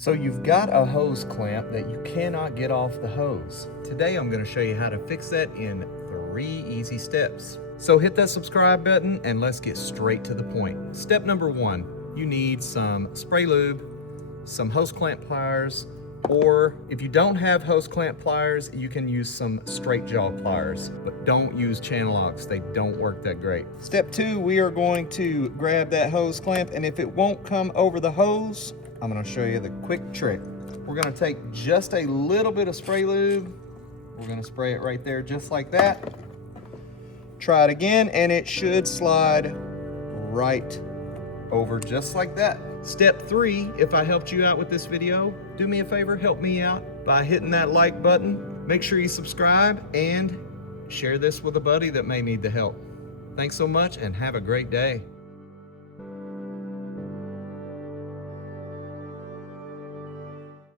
So you've got a hose clamp that you cannot get off the hose. Today I'm going to show you how to fix that in 3 easy steps. So hit that subscribe button and let's get straight to the point. Step number 1, you need some spray lube, some hose clamp pliers, or if you don't have hose clamp pliers, you can use some straight jaw pliers, but don't use channel locks. They don't work that great. Step 2, we are going to grab that hose clamp, and if it won't come over the hose, I'm gonna show you the quick trick. We're gonna take just a little bit of spray lube. We're gonna spray it right there just like that. Try it again and it should slide right over just like that. Step 3, if I helped you out with this video, do me a favor, help me out by hitting that like button. Make sure you subscribe and share this with a buddy that may need the help. Thanks so much and have a great day.